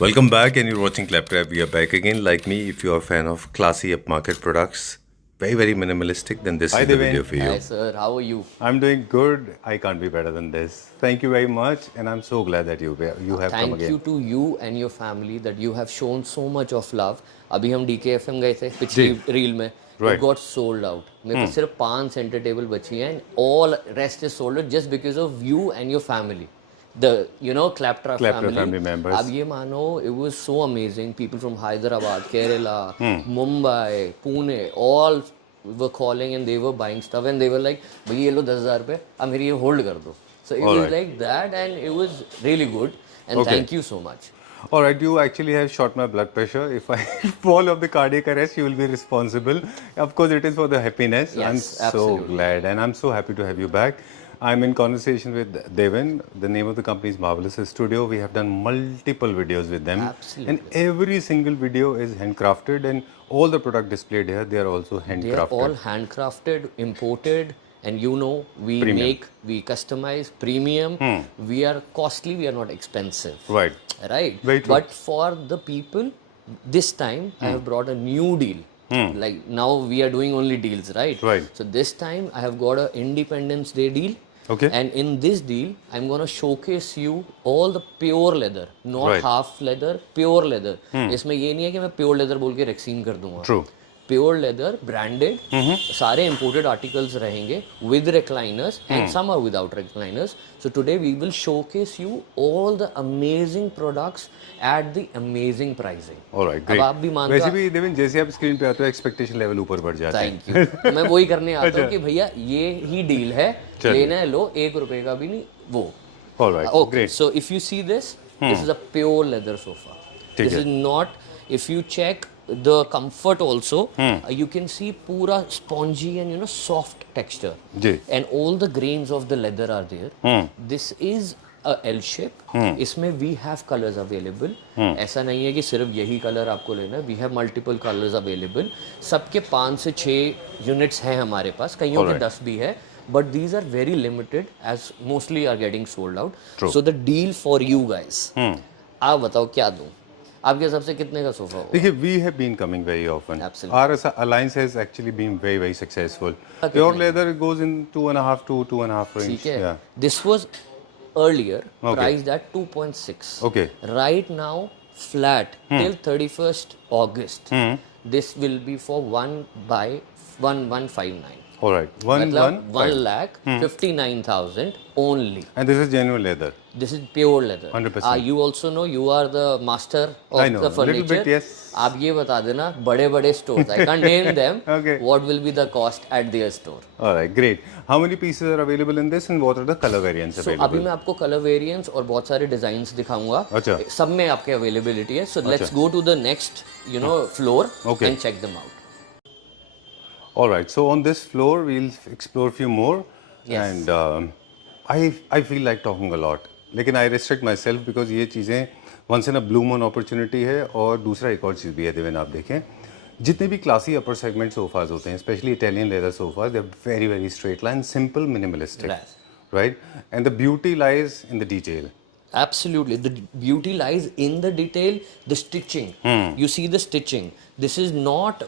Welcome back, and you're watching Claptrap. We are back again. Like me, if you're a fan of classy upmarket products, very minimalistic, then this Hi is the video Devin, for Hi you. sir, how are you? I'm doing good. I can't be better than this. Thank you very much, and I'm so glad that you have come Thank again. you to you and your family that you have shown so much of love. अभी हम DKFM गए थे पिछली जी, reel में. It right. got sold out. मेरे पास सिर्फ 5 centre table बची हैं and all rest is sold out just because of you and your family. The Claptrap Clapper family. family अब members. ये मानो it was so amazing. People from Hyderabad, Kerala, Mumbai, Pune, all were calling and they were buying stuff and they were like, भैया ये लो 10,000 रुपये, अब मेरी ये hold कर दो. So it All was right. like that, and it was really good. And Okay. thank you so much. All right, you actually have shot my blood pressure. If I fall of the cardiac arrest, you will be responsible. Of course, it is for the happiness. I'm Yes, so absolutely. glad, and I'm so happy to have you back. I'm in conversation with Devin. The name of the company is Marvelous Studio. We have done multiple videos with them, Absolutely. and every single video is handcrafted, and all the product displayed here they are also They are handcrafted. all handcrafted, imported, and we Premium. make, we customize, premium. We are costly, we are not expensive. Right. Right? Very true. But for the people, this time I have brought a new deal. Like now we are doing only deals, right? Right. So this time I have got a Independence Day deal. Okay. And in this deal, I'm gonna showcase you all the pure leather, not Right. half leather, pure leather. इसमें ये नहीं है कि मैं pure leather बोल के Rexine कर दूंगा. True. Pure leather, branded, सारे imported articles रहेंगे with recliners and some are without recliners. So today we will showcase you all the amazing products at the amazing pricing. Alright, अब great. आप भी मानते वैसे हो, भी देविन जैसे आप स्क्रीन पे आते हो एक्सपेक्टेशन लेवल ऊपर बढ़ जाता है. Thank you. तो मैं वही करने आता हूँ कि भैया ये ही डील है, चलिए. लेना है लो, 1 रुपए का भी नहीं वो. Alright, Okay, great. so if you see this, this is a pure leather sofa. ठीक This है. is not, if you check the comfort also, you can see pura spongy and soft texture. Ji. And all the grains of the leather are there. This is a L shape. इसमें we have colors available. ऐसा नहीं है कि सिर्फ यही colour आपको लेना है. We have multiple colors available. सबके 5 से 6 units हैं हमारे पास. कईयों के 10 भी है. But these are very limited as mostly are getting sold out. True. So the deal for you guys. आप बताओ क्या दूं? आपके हिसाब से कितने का सोफा होगा? देखिए, we have been coming very often. Absolutely. Our alliance has actually been very successful. Pure leather goes in 2.5 to 2.5 range. ठीक है. Yeah. This was earlier Okay. priced at 2.6. Okay. Right now, flat till 31st August. This will be for 159. All right. One मतलब 1 five. lakh 59,000 only. And this is genuine leather. This is pure leather. 100%. You also know you are the master of I know. the furniture. Little bit, yes. आप ये बता देना बड़े stores. I can't name them. Okay. What will be the cost at their store? All right, great. How many pieces are available in this and what are the color variants So available? अभी मैं आपको colour variants और बहुत सारे designs दिखाऊंगा. अच्छा. सब में आपके अवेलेबिलिटी है. So let's go to the next floor Okay. and check them out. All right. So on this floor, we'll explore a few more. Yes. And I feel like talking a lot. लेकिन I restrict myself because ये चीज़ें once in a blue moon opportunity है और दूसरा एक और चीज़ भी है देवेन आप देखें जितने भी क्लासी अपर सेगमेंट सोफाज होते हैं specially Italian leather sofas they are very straight line simple minimalistic right and the beauty lies in the detail. Absolutely. The beauty lies in the detail, the stitching. You see the stitching. This is not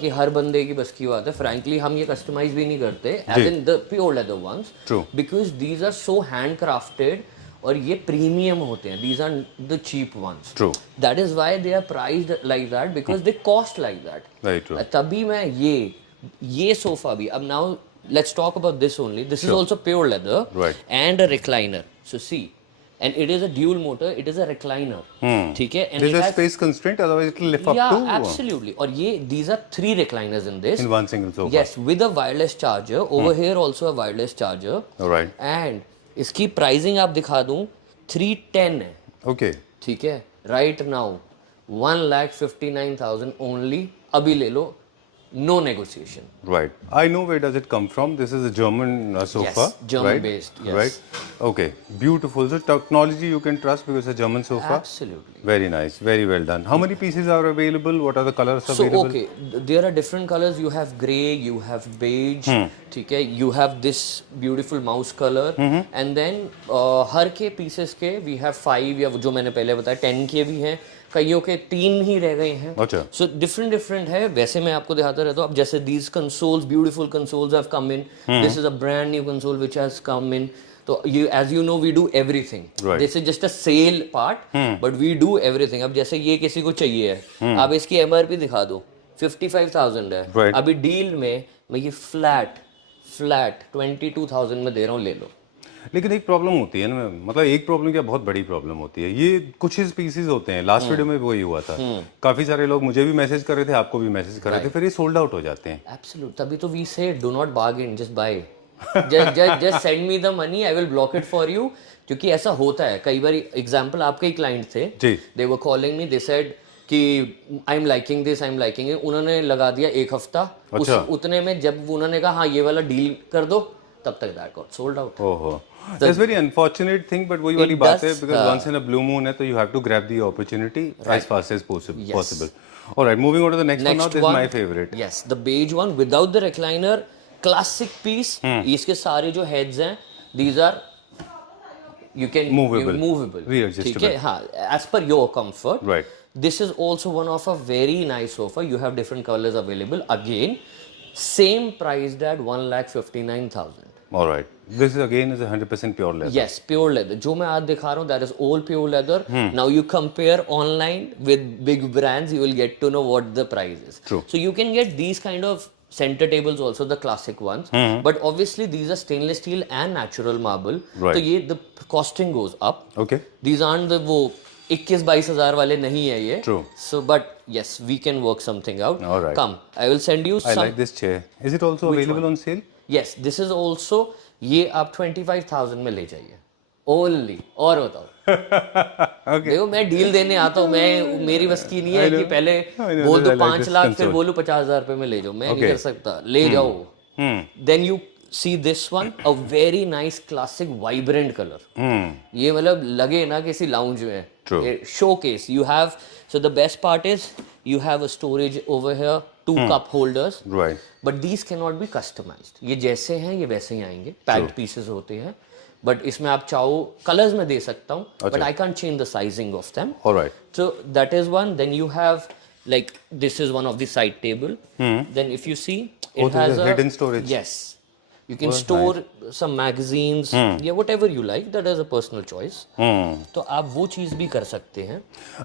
कि हर बंदे की बस की बात है. Frankly, हम ये customize भी नहीं करते. As in the pure leather ones. True. Because these are so handcrafted और ये premium होते हैं. These are the cheap ones. True. That is why they are priced like that because they cost like that. Very true. तभी मैं ये sofa भी अब now let's talk about this only. This is also pure leather. Right. And a recliner. So see. And it is a dual motor, it is a recliner. ठीक है? And There's it a has, space constraint, otherwise it will lift up yeah, to absolutely. और ये these are 3 recliners in this. in one single sofa. Yes, with a wireless charger. Over here also a wireless charger. All right. And इसकी pricing आप दिखा दूँ 310 है. Okay. ठीक है? Right now 1,59,000 only. अभी ले लो. no negotiation. Right. I know where does it come from. This is a German sofa. Yes, German right? based, yes. Right. Okay. Beautiful. So technology you can trust because it's a German sofa. Absolutely. Very nice. Very well done. How many pieces are available? What are the colors So available? okay, there are different colors. You have grey, you have beige, ठीक है, you have this beautiful mouse color, and then हर के pieces के we have 5 या जो मैंने पहले बताया 10 के भी हैं, कईयों के 3 ही रह गए हैं. अच्छा. So different है. वैसे मैं आपको दिखाता रहता हूँ. अब जैसे these consoles, beautiful consoles have come in. This is a brand new console which has come in. तो you, as you know, we do everything. Right. This is just a sale part, but we do everything. अब जैसे ये किसी को चाहिए है, अब इसकी MRP दिखा दो, 55,000 है. Right. अभी डील में मैं ये फ्लैट 22,000 में दे रहा हूँ, ले लो. लेकिन एक प्रॉब्लम होती है ना, मतलब एक प्रॉब्लम क्या, बहुत बड़ी प्रॉब्लम होती है. ये कुछ ही पीसेस होते हैं. लास्ट वीडियो में भी वही हुआ था. काफी सारे लोग मुझे भी मैसेज कर रहे थे, आपको भी मैसेज कर रहे थे, फिर ये सोल्ड आउट हो जाते हैं. Absolute. तभी तो we say do not bargain, just buy. just send me the money, I will block it for you. क्योंकि ऐसा होता है कई बार. एग्जाम्पल आपके ही क्लाइंट थे, they were calling me, they said कि I am liking this, I am liking it. उन्होंने लगा दिया एक हफ्ता. अच्छा. उतने में जब उन्होंने कहा हाँ ये वाला डील कर दो, तब तक दैट गॉट सोल्ड आउट. ओहो, that's very unfortunate thing, but वही वाली बात है, because once in a blue moon है, तो you have to grab the opportunity as fast as possible. Alright, moving on to the next one. Now this is my favourite. Yes, the beige one without the recliner, classic piece. इसके सारे जो heads हैं, these are you can movable. ठीक है, हाँ, as per your comfort. Right. This is also one of a very nice sofa. You have different colors available. Again, same priced at 1,59,000. All right. This is again is 100% pure leather. Yes, pure leather. जो मैं आज दिखा रहा हूँ, that is all pure leather. Now you compare online with big brands, you will get to know what the price is. True. So you can get these kind of center tables also, the classic ones. But obviously these are stainless steel and natural marble. Right. तो ये the costing goes up. Okay. These aren't the वो 21-22 हजार वाले नहीं है ये. True. So but yes, we can work something out. All right. Come, I will send you I some. like this chair. Is it also available on sale? Yes, this is also, ये आप 25,000 में ले जाइए. Only. और बताओ. Okay. देखो मैं deal देने आता हूँ, मैं मेरी बस की नहीं है कि पहले बोल दो 5 लाख फिर बोलूँ 50,000 रुपए में ले जाओ. मैं नहीं कर सकता. ले जाओ. Then you see this one, a very nice classic vibrant color. ये मतलब लगे ना किसी लाउंज में. True. Showcase. You have, so the best part is you have a storage over here, 2 cup holders. Right. But these cannot be customized. ये जैसे हैं ये वैसे ही आएंगे. Packed pieces होते हैं. But इसमें आप चाहो कलर्स में दे सकता हूँ. But I can't change the sizing of them. All right. So that is one. Then you have, like, this is one of the side table. Then if you see, it has a hidden storage. Yes. You can store some magazines, yeah, whatever you like. That is a personal choice. तो आप वो चीज़ भी कर सकते हैं.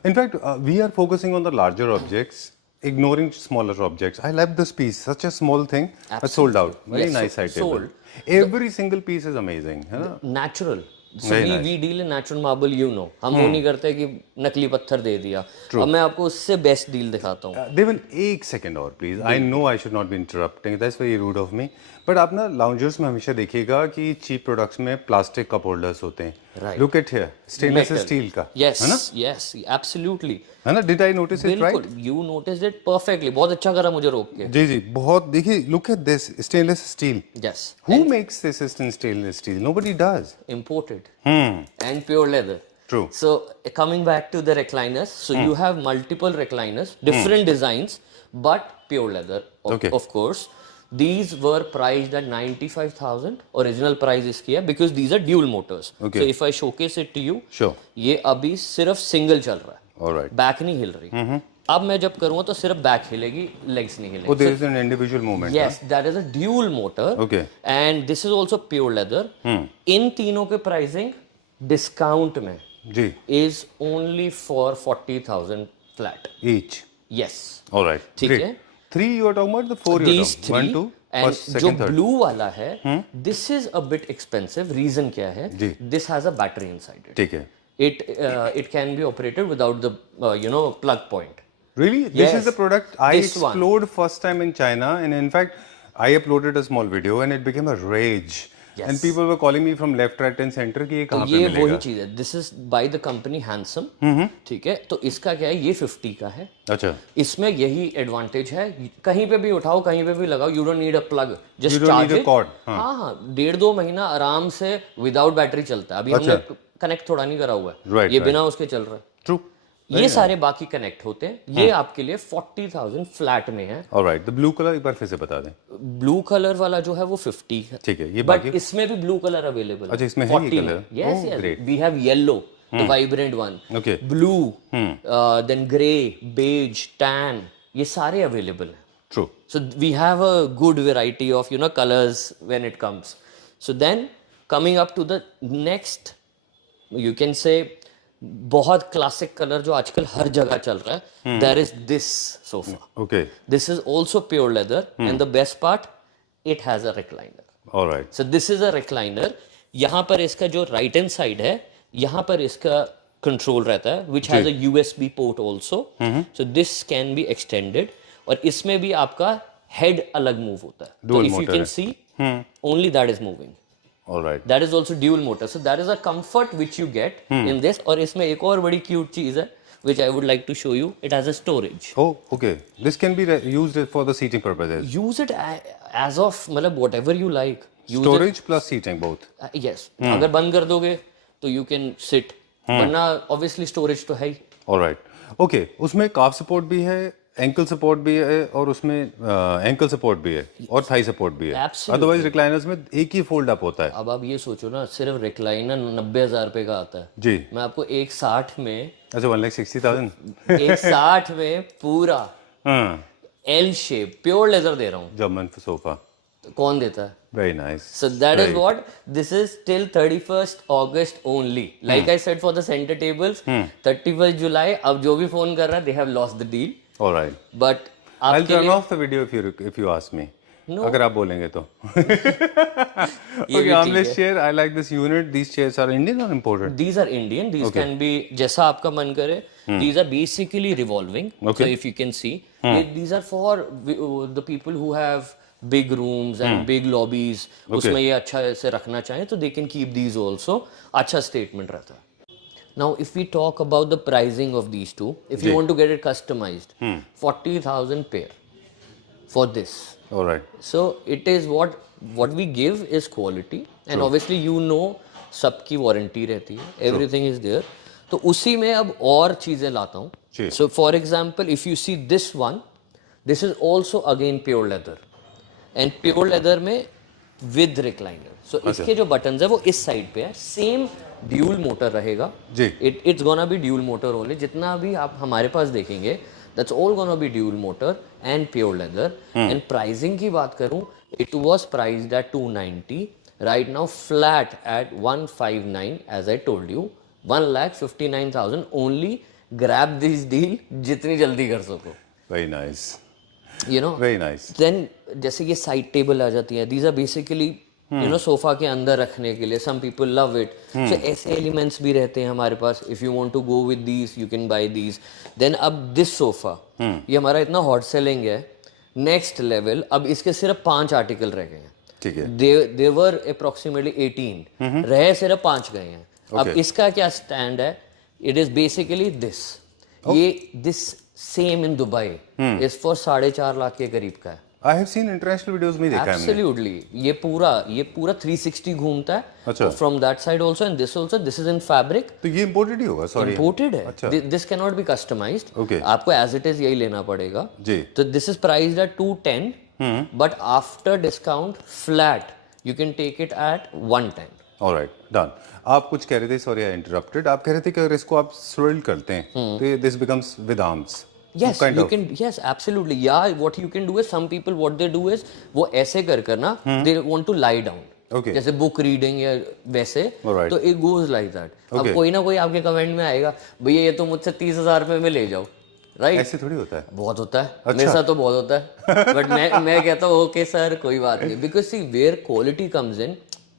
In fact, we are focusing on the larger objects, ignoring smaller objects. I love this piece. Such a small thing, but sold out. Very Yes, nice side table. sold. Every single piece is amazing. है ना? Natural. So Very we deal in natural marble, you know. हम वो नहीं करते कि नकली पत्थर दे दिया. अब मैं आपको उससे बेस्ट डील दिखाता हूँ. Devin, एक सेकंड और please. I know I should not be interrupting. That's very rude of me. But आप ना लाउंजर्स में हमेशा देखिएगा कि चीप प्रोडक्ट्स में प्लास्टिक कप होल्डर्स होते हैं. Right. Look at here, stainless steel का. Yes, है ना? yes, absolutely. है ना? Did I notice it right? बिल्कुल, you noticed it perfectly. बहुत अच्छा करा मुझे रोक के. जी जी, बहुत. देखिए, look at this stainless steel. Yes. Who makes this in stainless steel? Nobody does. Imported. And pure leather. True. So coming back to the recliners, so you have multiple recliners, different designs, but pure leather, Okay. of course. These were priced at 95,000. Original price इसकी है because these are dual motors. Okay. So if I showcase it to you, Sure. ये अभी सिर्फ single चल रहा है. All right. Back नहीं हिल रही. अब मैं जब करूँगा तो सिर्फ बैक हिलेगी, legs नहीं हिलेगी. Oh, there is an individual movement. Yes, that is a dual motor. Okay. And this is also pure leather. इन तीनों के pricing discount में जी. is only for 40,000 flat. Each. Yes. All right. ठीक Great. है. 3 you are talking about, the 4 you are These talking. 1, 2, and first, जो second, third. blue वाला है, this is a bit expensive. Reason क्या है? जी. This has a battery inside it. ठीक है. It can be operated without the plug point. Really? This Yes. is the product I This one. explored first time in China, and in fact, I uploaded a small video and it became a rage. And people were calling me from left right and centre कि ये तो कहाँ पे ये मिलेगा? वही चीज है, this is by the company handsome, ठीक है। तो इसका क्या है, ये 50 का है। अच्छा, इसमें यही एडवांटेज है, कहीं पे भी उठाओ, कहीं पे भी लगाओ, you don't need a plug, You just don't charge need a it. cord, हाँ हाँ, 1.5-2 महीना आराम से विदाउट बैटरी चलता है। अभी हमने कनेक्ट थोड़ा नहीं करा हुआ है, Right, ये right. बिना उसके चल रहा है। ट्रू। ये सारे बाकी कनेक्ट होते हैं। ये आपके लिए 40,000 फ्लैट में है। ऑलराइट, द ब्लू कलर एक बार फिर से बता दें। ब्लू कलर वाला जो है वो 50 है, ठीक है, ये बट बाकी इसमें भी ब्लू कलर अवेलेबल है। अच्छा, इसमें है ये colour? Yes yes, we have yellow, the vibrant one, Okay. Blue, then grey, beige, tan, ये सारे अवेलेबल हैं। True. So we have a good variety of colors when it comes. So then coming up to the next, you can say बहुत classic colour जो आजकल हर जगह चल रहा है, there is this sofa. Okay, This is also pure leather and the best part, it has a recliner. Alright, So this is a recliner. यहाँ पर इसका जो right hand side है, यहाँ पर इसका कंट्रोल रहता है, which has a USB port also. So this can be extended. और इसमें भी आपका हेड अलग मूव होता है। तो if you can see, only that is moving. Alright, That is also dual motor. So that is a comfort which you get in this. और इसमें एक और बड़ी cute चीज है, which I would like to show you. It has a storage. Oh okay, this can be used for the seating purposes. Use it as of मतलब whatever you like. Use storage plus seating both. it. Yes. अगर बंद कर दोगे तो you can sit. वरना obviously storage तो है ही। Alright, okay, उसमें काफ सपोर्ट भी है, एंकल सपोर्ट भी है, और उसमें एंकल सपोर्ट भी है और थाई सपोर्ट भी है। Absolutely. अदरवाइज रिक्लाइनर्स में एक ही फोल्ड अप होता है। अब आप ये सोचो ना, सिर्फ रिक्लाइनर 90,000 रुपए का आता है। जी, मैं आपको 160 में अच्छा 1,60,000। 160 में पूरा हाँ, एल शेप प्योर लेदर दे रहा हूँ। जर्मन सोफा, तो कौन देता है? Very nice. So that is what this is till 31st August only. Like I said for the center tables, 31st July. अब जो भी फोन कर रहा है, they have lost the deal. Alright, But I'll आपके turn लिए off the video if you ask me. No. अगर आप बोलेंगे तो। ये Okay, भी armless ठीक है। chair. I like this unit. These chairs are Indian or imported? These are Indian. These can be जैसा आपका मन करे. These are basically revolving. Okay. So if you can see, these are for the people who have big rooms and big lobbies. उसमें ये अच्छा से रखना चाहें तो they can keep these also. अच्छा statement रहता है. Now, if we talk about the pricing of these two, if you want to get it customized, 40,000 pair for this. Alright. So it is what we give is quality, and obviously सबकी warranty रहती है, everything is there. तो उसी में अब और चीजें लाता हूँ. जी. So for example, if you see this one, this is also again pure leather, and pure leather में with recliner. So इसके जो buttons है वो इस साइड पे है, सेम ड्यूल मोटर रहेगा जी. It's gonna be dual motor only. जितना भी आप हमारे पास देखेंगे that's all gonna be dual motor and pure leather. And pricing की बात करूं, it was priced at 290, right now flat at 159. As I told you, 1,59,000 only. Grab this deal जितनी जल्दी कर सको. Very nice. Very nice. Then जैसे ये side table आ जाती है, these are basically सोफा के अंदर रखने के लिए. Some people love it. So ऐसे एलिमेंट्स भी रहते हैं हमारे पास. If you want to go with these, you can buy these. Then अब this sofa, ये हमारा इतना हॉट सेलिंग है. नेक्स्ट लेवल, अब इसके सिर्फ 5 आर्टिकल रह गए हैं. ठीक है. They were approximately 18. रहे सिर्फ 5 गए हैं. अब इसका क्या स्टैंड है? It is basically this. ये this same in Dubai is for 4.5 lakh के करीब का है. I have seen international videos में देखा है हमने. Absolutely. ये पूरा 360 घूमता है. अच्छा. From that side also and this also. This is in fabric. तो ये imported ही होगा, sorry. Imported है. अच्छा. This cannot be customized. Okay. आपको as it is यही लेना पड़ेगा. जी. तो this is priced at 210. But after discount flat, you can take it at 110. Alright, done. आप कुछ कह रहे थे, sorry I interrupted. आप कह रहे थे कि अगर इसको आप swirl करते हैं, तो this becomes with arms. Yes, kind you of. can. Yes, absolutely. Yeah, what you can do is some people what they do is वो ऐसे कर ना they want to lie down. Okay. जैसे बुक रीडिंग या वैसे. Alright. तो it goes like that. Okay. अब कोई ना कोई आपके कमेंट में आएगा, भैया ये तो मुझसे 30,000 रुपए में ले जाओ. राइट. ऐसे थोड़ी होता है. बहुत होता है. अच्छा. मेरे साथ तो बहुत होता है. बट मैं कहता हूँ ओके सर कोई बात नहीं. Because see where quality comes in,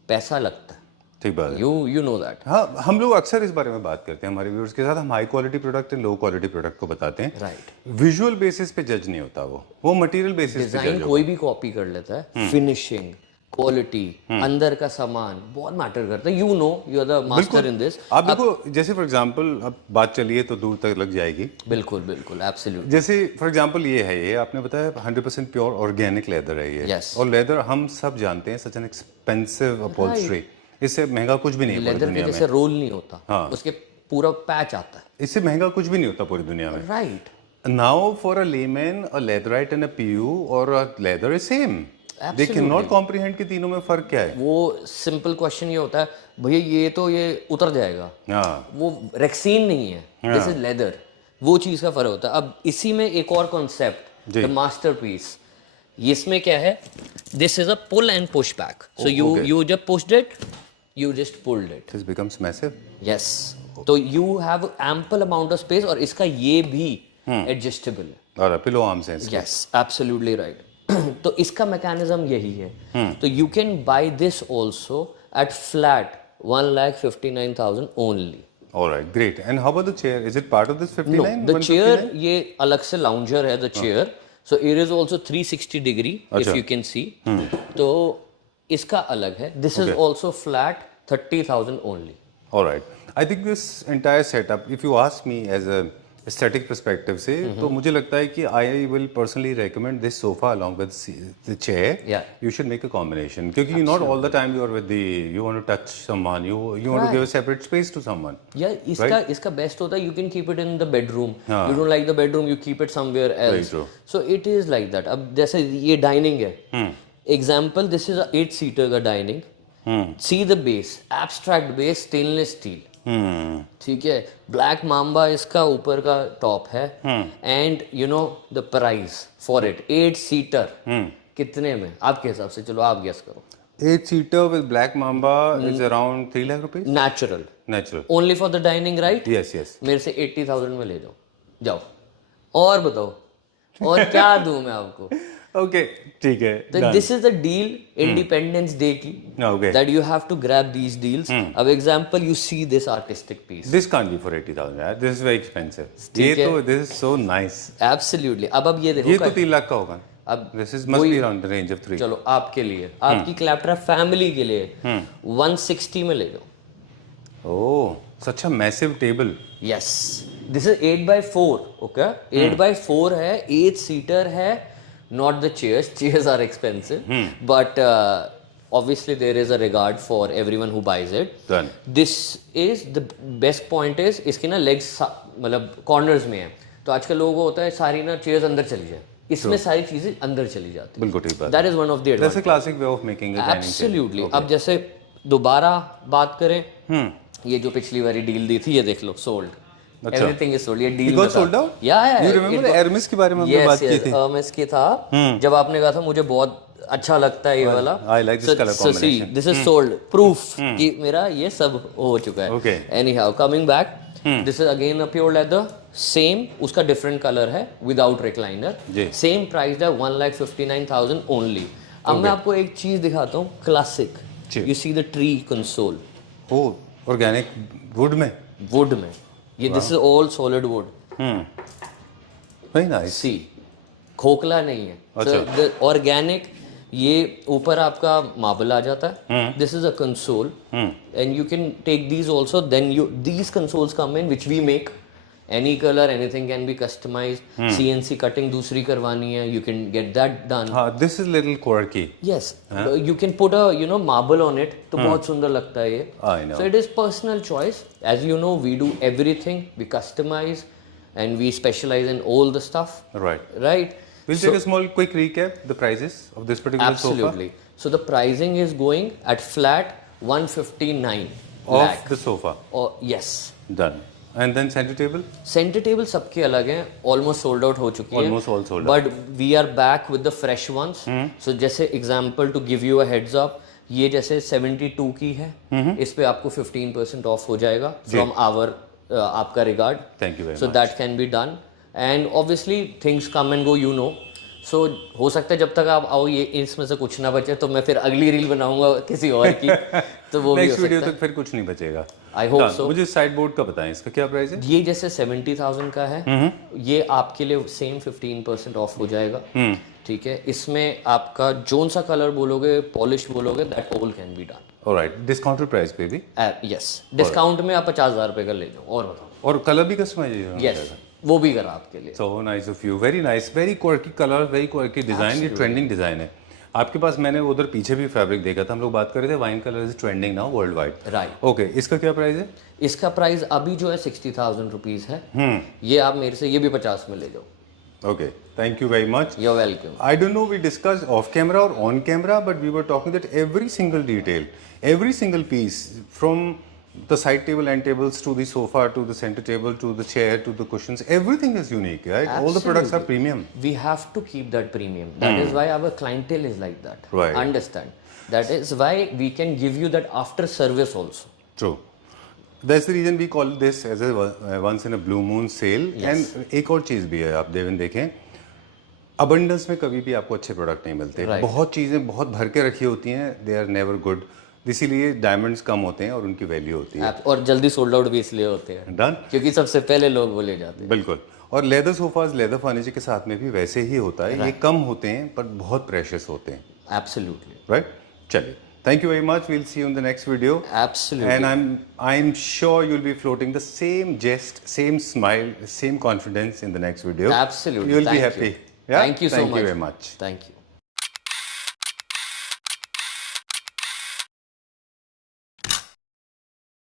पैसा लगता है. ठीक बात है. You know that. हाँ, हम लोग अक्सर इस बारे में बात करते हैं हमारे व्यूअर्स के साथ. हम high quality product and low quality product को बताते हैं. राइट. विजुअल बेसिस पे जज नहीं होता वो मटेरियल बेसिस पे डिजाइन जज कोई भी कॉपी कर लेता है. फिनिशिंग, क्वालिटी, अंदर का सामान बहुत मैटर करता है। You know, you are the master in this. आप देखो, जैसे फॉर एग्जांपल अब बात चलिए तो दूर तक लग जाएगी। बिल्कुल बिल्कुल, एब्सोल्यूट। जैसे फॉर एग्जांपल ये आपने बताया 100% प्योर ऑर्गेनिक लेदर है ये। Yes. और लेदर हम सब जानते हैं सच एन एक्सपेंसिव अपॉल्स्ट्री, इससे महंगा कुछ भी नहीं है पूरी लेदर के दुनिया जैसे में। रोल नहीं होता, हाँ। उसके पूरा पैच आता है। इससे महंगा कुछ भी नहीं होता पूरी दुनिया में। Right. Now for a layman a leatherite and a PU और a leather is same. They can not comprehend कि तीनों में फर्क क्या है। वो सिंपल क्वेश्चन ये होता है, भैया ये उतर जाएगा, हाँ, वो रेक्सीन नहीं है, दिस इज लेदर। वो चीज का फर्क होता है। अब इसी में एक और कॉन्सेप्ट, द मास्टरपीस, इसमें क्या है, this is a pull and push back. So you जब pushed it, you just pulled it, this becomes massive. Yes. तो you have ample amount of space, और इसका ये भी एडजस्टेबल है। और पिलो आर्म्स हैं इसके। Yes, absolutely right. तो इसका मैकेनिज्म यही है। तो you can by this also at flat 1,59,000 only. Alright, great. And how about the chair, is it part of this 59? The chair ये अलग से लाउंजर है, the chair. So it is also 360 degree, if you can see. तो इसका अलग है। This is also flat 30,000 only. Alright, I think this entire setup, if you ask me as a aesthetic perspective से, तो मुझे लगता है कि I will personally recommend this sofa along with the chair. Yeah. You should make a combination, क्योंकि not all the time you are with the, you want to touch someone, you want to give a separate space to someone. या इसका best होता है, you can keep it in the bedroom. You don't like the bedroom, you keep it somewhere else. So it is like that. अब जैसे ये dining है, example, this is a 8 seater का dining. See the base, abstract base, stainless steel, ठीक है। Black mamba इसका ऊपर का टॉप है। And you know the price for it, 8 seater कितने में आपके हिसाब से? चलो आप गेस करो। 8 seater with black mamba is around 3 lakh rupees? Natural, Natural. Only for the dining, right? Yes, yes. मेरे से 80,000 में ले जाओ, जाओ। और बताओ, और क्या दूं मैं आपको? Okay, ठीक है। तो this is the deal Independence Day की, Okay. That you have to grab these deals. अब example, you see this artistic piece, This can't be for 80,000 यार, this is very expensive. ये ठीक है। तो this is so nice. Absolutely. अब ये देखो, ये तो 3 लाख का होगा। अब This is must be around the range of 3. चलो आपके लिए, आपकी क्लैप्ट्रा फैमिली के लिए 160 में ले जाओ। Oh, such a massive table. Yes, this is 8x4, okay. 8x4 है, 8 सीटर है। Not the chairs are expensive, but obviously there is a regard for everyone who buys it. Done. This is the best point is, इसकी ना legs मतलब corners में है, तो आजकल लोगों को होता है सारी ना chairs अंदर चली जाए, इसमें सारी चीजें अंदर चली जाती है। बिल्कुल ठीक बात। That is one of the That's a advantages. classic way of making a dining table. Absolutely. अब जैसे दोबारा बात करें, ये जो पिछली वाली डील दी थी, ये देख लो, sold. Everything is sold. ये deal It got sold out? Yeah. You remember the Hermes के बारे में हमने बात की थी? Hermes की था, जब आपने कहा था मुझे बहुत अच्छा लगता है ये वाला। I like this color So see, combination. this is sold. Proof कि मेरा ये सब हो चुका है। Okay. Anyhow, coming back, this is again a pure leather. Same, उसका different color है, without recliner. जी। Same price है, 1,59,000 only. अब मैं आपको एक चीज दिखाता हूँ, classic. Ji. You see the tree console. Oh, organic wood में? Wood में। ये this is all solid wood. Very nice. सी, खोखला नहीं है। अच्छा। ऑर्गेनिक, ये ऊपर आपका मार्बल आ जाता है। This is a console, and you can take these also, then you these consoles come in which we make any colour, anything can be customised. CNC cutting दूसरी करवानी है, you can get that done. हाँ, this is little quirky. Yes, you can put a marble on it, तो बहुत सुंदर लगता है ये। I know. So it is personal choice. As you know, we do everything, we customize, and we specialize in all the stuff. Right. Right? We'll take a small quick recap the prices of this particular Absolutely. So the pricing is going at flat 159 sofa lakh. of the sofa. Or yes. Done. And then center table? Center table सबके अलग हैं, almost sold out हो चुकी हैं. Almost all sold out. But we are back with the fresh ones. So जैसे example to give you a heads up, ये जैसे 72 की है, इस पे आपको 15% off हो जाएगा from our आपका regard. Thank you very So much. that can be done. And obviously things come and go, you know. सो हो सकता है जब तक आप आओ ये इसमें से कुछ ना बचे तो मैं फिर अगली रील बनाऊंगा किसी और की, तो वो भी हो नेक्स्ट वीडियो सकता तक फिर कुछ नहीं बचेगा। I hope Done. सो। मुझे साइड बोर्ड का बताएं, इसका क्या प्राइस है? ये जैसे 70,000 का है, ये आपके लिए सेम 15% ऑफ हो जाएगा, ठीक है। इसमें आपका जोन सा कलर बोलोगे, पॉलिश बोलोगे, that all can be done. Alright, discounted price पे भी? यस, डिस्काउंट में आप 50,000 रुपये का ले जाओ। और बताओ। और कलर भी कस्टमाइजेशन? यस, वो भी करा आपके लिए। So nice of you, very nice, very quirky colour, very quirky design, ये ट्रेंडिंग डिजाइन है। आपके पास मैंने उधर पीछे भी फैब्रिक देखा था, हम लोग बात कर रहे थे wine colour is trending now world wide, right. Okay, इसका क्या प्राइस है? इसका प्राइस अभी जो है 60,000 रुपीज़ है। ये आप मेरे से ये भी 50 में ले जाओ। Okay, thank you very much. You're welcome. I don't know, we discussed off camera or on camera, but we were talking that every single detail, every single piece, from the side table end tables to the sofa to the center table to the chair to the cushions, everything is unique, right? All the products are premium. We have to keep that premium. That is why our clientele is like that. Right. Understand? That is why we can give you that after service also. True. That's the reason we call this as a once in a blue moon sale. Yes. And एक और चीज़ भी है, आप देवन देखें, abundance में कभी भी आपको अच्छे प्रोडक्ट नहीं मिलते। Right. बहुत चीज़ें बहुत भर के रखी होती हैं, दे आर नेवर गुड, इसीलिए डायमंड्स कम होते हैं और उनकी वैल्यू होती है। और जल्दी सोल्ड आउट भी इसलिए होते हैं डन, क्योंकि सबसे पहले लोग वो ले जाते हैं। बिल्कुल। और लेदर सोफाज, लेदर फर्नीचर के साथ में भी वैसे ही होता है, ये कम होते हैं पर बहुत प्रेशियस होते हैं, Absolutely. राइट? चलिए, thank you very much, we'll see you in the next video. Absolutely. And I'm sure you'll be floating the same jest, same smile, same confidence in the next video. Absolutely. You'll be Thank happy. you. Yeah? Thank you so much. Thank you very much. Thank you.